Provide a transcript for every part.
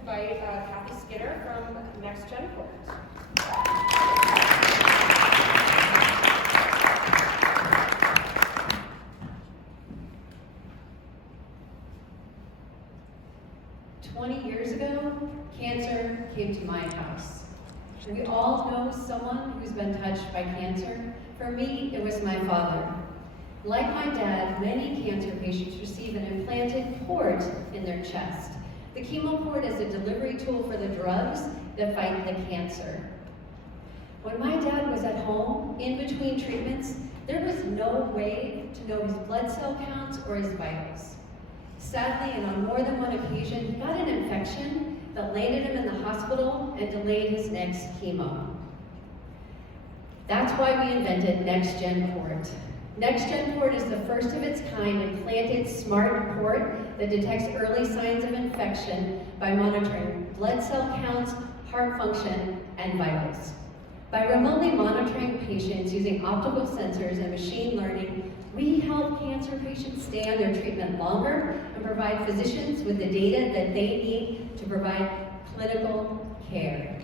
invite Cathy Skinner from NXgenPort. 20 years ago, cancer came to my house. We all know someone who's been touched by cancer. For me, it was my father. Like my dad, many cancer patients receive an implanted port in their chest. The chemo port is a delivery tool for the drugs that fight the cancer. When my dad was at home, in between treatments, there was no way to know his blood cell counts or his vitals. Sadly, and on more than one occasion, he got an infection that landed him in the hospital and delayed his next chemo. That's why we invented NXgenPort. NXgenPort is the first of its kind implanted smart port that detects early signs of infection by monitoring blood cell counts, heart function, and vitals. By remotely monitoring patients using optical sensors and machine learning, we help cancer patients stay on their treatment longer and provide physicians with the data that they need to provide clinical care.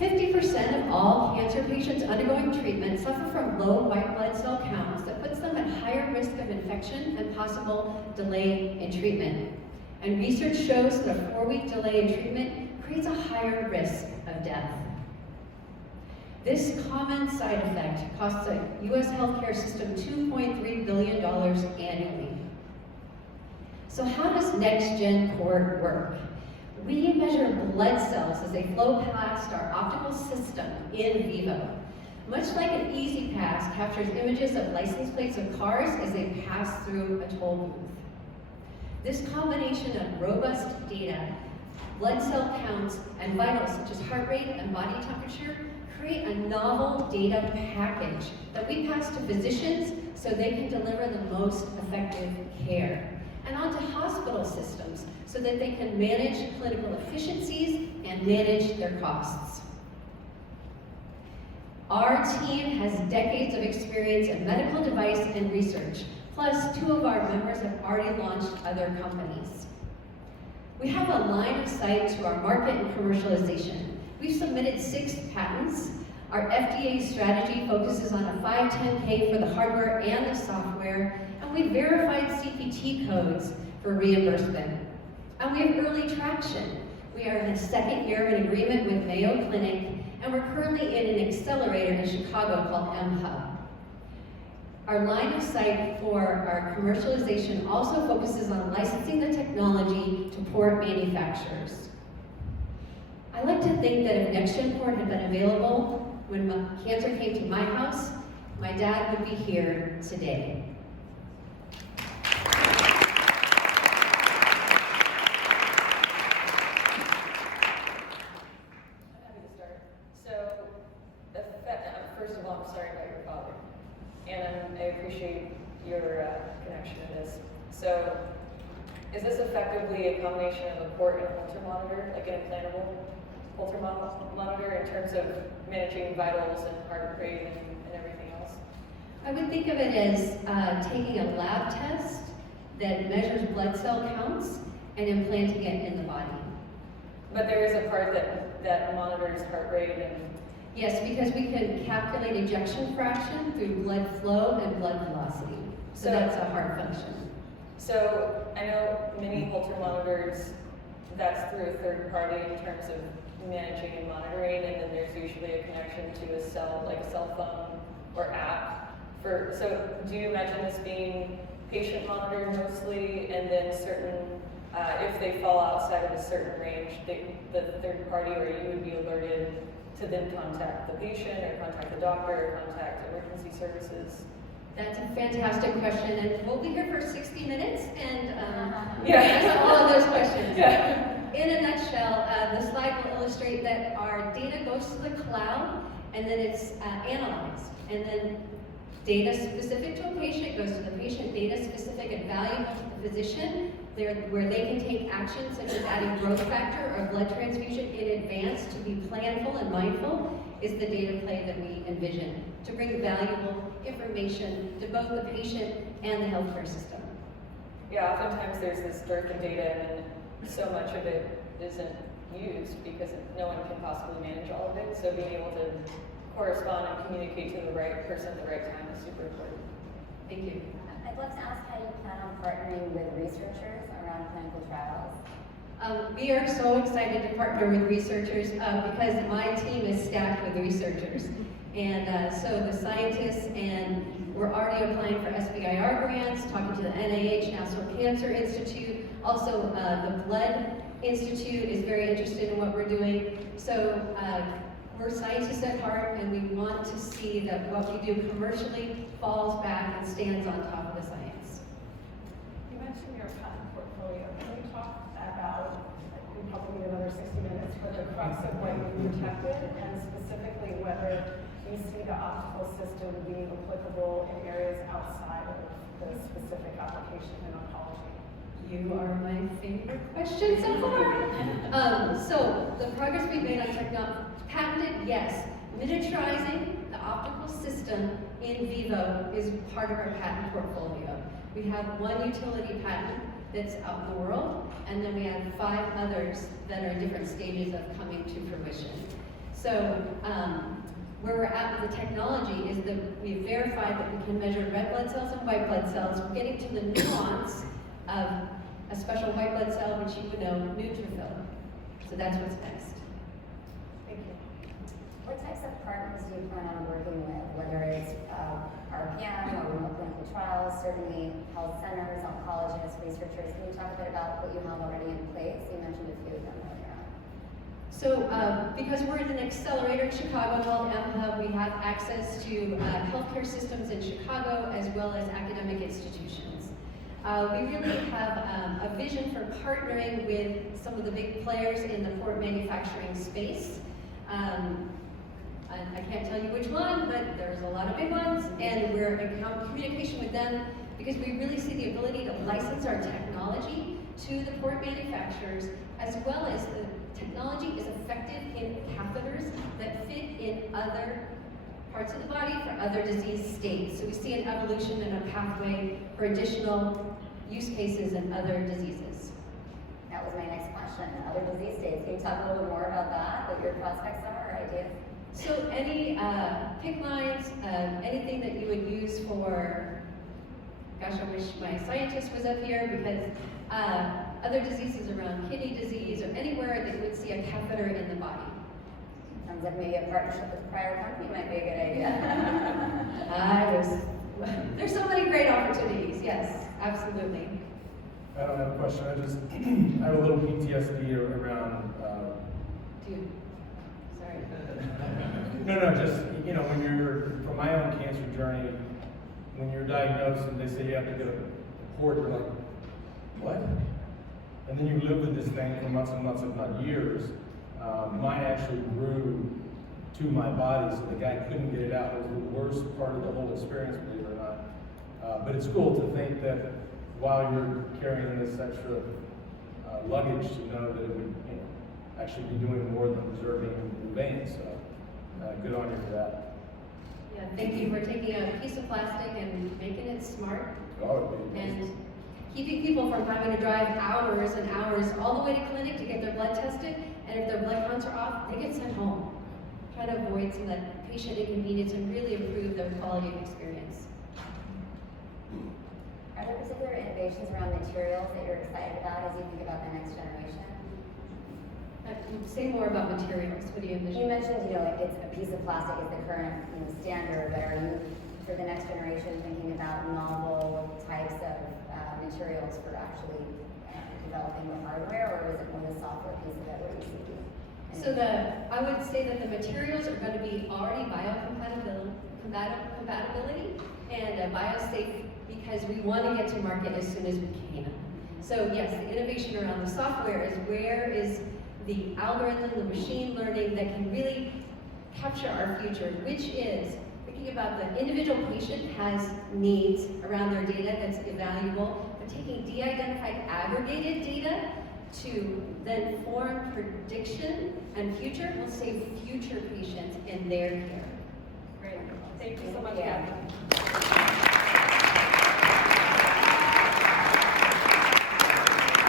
50% of all cancer patients undergoing treatment suffer from low white blood cell counts that puts them at higher risk of infection and possible delay in treatment. And research shows that a 4-week delay in treatment creates a higher risk of death. This common side effect costs the U.S. healthcare system $2.3 billion annually. So how does NXgenPort work? We measure blood cells as they flow past our optical system in vivo. Much like an Easy Pass captures images of license plates of cars as they pass through a toll booth. This combination of robust data, blood cell counts, and vitals such as heart rate and body temperature create a novel data package that we pass to physicians so they can deliver the most effective care, and onto hospital systems so that they can manage clinical efficiencies and manage their costs. Our team has decades of experience in medical device and research, plus 2 of our members have already launched other companies. We have a line of sight to our market and commercialization. We've submitted 6 patents. Our FDA strategy focuses on a 510(k) for the hardware and the software, and we verified CPT codes for reimbursement. And we have early traction. We are in the 2nd year of an agreement with Mayo Clinic, and we're currently in an accelerator in Chicago called MHub. Our line of sight for our commercialization also focuses on licensing the technology to port manufacturers. I like to think that if NXgenPort had been available when cancer came to my house, my dad would be here today. I'm happy to start. So, first of all, I'm sorry about your father, and I appreciate your connection to this. So, is this effectively a combination of a port and a Holter monitor, like an implantable Holter monitor in terms of managing vitals and heart rate and everything else? I would think of it as taking a lab test that measures blood cell counts and implanting it in the body. But there is a part that monitors heart rate and... Yes, because we can calculate ejection fraction through blood flow and blood velocity. So that's a heart function. So I know many Holter monitors, that's through a third party in terms of managing and monitoring, and then there's usually a connection to a cell, like a cell phone or app. So do you imagine this being patient monitored mostly, and then certain, if they fall outside of a certain range, the third party or you would be alerted to then contact the patient or contact the doctor or contact emergency services? That's a fantastic question, and we'll be here for 60 minutes and yeah. answer all of those questions. Yeah. In a nutshell, the slide will illustrate that our data goes to the cloud, and then it's analyzed, and then data specific to a patient goes to the patient, data specific and valuable to the physician, where they can take action such as adding growth factor or blood transfusion in advance to be planful and mindful, is the data play that we envision to bring valuable information to both the patient and the healthcare system. Yeah, oftentimes there's this dearth of data, and so much of it isn't used because no one can possibly manage all of it. So being able to correspond and communicate to the right person at the right time is super important. Thank you. I'd love to ask how you plan on partnering with researchers around clinical trials. We are so excited to partner with researchers because my team is stacked with researchers. And so the scientists, and we're already applying for SBIR grants, talking to the NIH, National Cancer Institute. Also, the Blood Institute is very interested in what we're doing. So we're scientists at heart, and we want to see that what we do commercially falls back and stands on top of the science. You mentioned your patent portfolio. Can you talk about, we probably need another 60 minutes, but the crux of what you protected, and specifically whether you see the optical system being applicable in areas outside of the specific application in oncology? You are my favorite question so far. So the progress we've made on technology, patented, yes. Miniaturizing the optical system in vivo is part of our patent portfolio. We have one utility patent that's out in the world, and then we have 5 others that are in different stages of coming to fruition. So where we're at with the technology is that we've verified that we can measure red blood cells and white blood cells. We're getting to the nuance of a special white blood cell, which you would know, neutrophil. So that's what's next. Thank you. What types of partners do you plan on working with, whether it's RPM or remote clinical trials, certainly health centers, oncologists, researchers? Can you talk a bit about what you have already in place? You mentioned a few of them earlier on. So because we're in an accelerator in Chicago called M-Hub, we have access to healthcare systems in Chicago as well as academic institutions. We really have a vision for partnering with some of the big players in the port manufacturing space. I can't tell you which one, but there's a lot of big ones, and we're in communication with them because we really see the ability to license our technology to the port manufacturers, as well as the technology is effective in catheters that fit in other parts of the body for other disease states. So we see an evolution and a pathway for additional use cases in other diseases. That was my next question. Other disease states. Can you talk a little bit more about that, what your prospects are or ideas? So any PICC lines, anything that you would use for, gosh, I wish my scientist was up here, because other diseases around kidney disease or anywhere that you would see a catheter in the body. Sounds like maybe a partnership with a prior company might be a good idea. There's so many great opportunities, yes, absolutely. I don't have a question, I have a little PTSD around, Dude, sorry. no, just, you know, when you're, from my own cancer journey, when you're diagnosed and they say you have to get a port, you're like, what? And then you live with this thing for months and months, if not years. Mine actually grew to my body, so the guy couldn't get it out. It was the worst part of the whole experience, believe it or not. But it's cool to think that while you're carrying this extra luggage, to know that it would, you know, actually be doing more than preserving the veins. So good on you for that. Yeah, thank you for taking a piece of plastic and making it smart and keeping people from having to drive hours and hours all the way to clinic to get their blood tested, and if their blood counts are off, they get sent home. Try to avoid some of that patient inconvenience and really improve their quality of experience. Are there particular innovations around materials that you're excited about as you think about the next generation? Say more about materials. What do you envision? You mentioned, you know, like it's a piece of plastic is the current, you know, standard, but are you, for the next generation, thinking about novel types of materials for actually developing the hardware, or is it more the software piece of it where you see? So I would say that the materials are going to be already biocompatibility and biosafe, because we want to get to market as soon as we can. So yes, the innovation around the software is where is the algorithm, the machine learning that can really capture our future, which is thinking about the individual patient has needs around their data that's valuable, but taking de-identified aggregated data to then form prediction and future will save future patients in their care. Great. Thank you so much, Yeah. Cathy.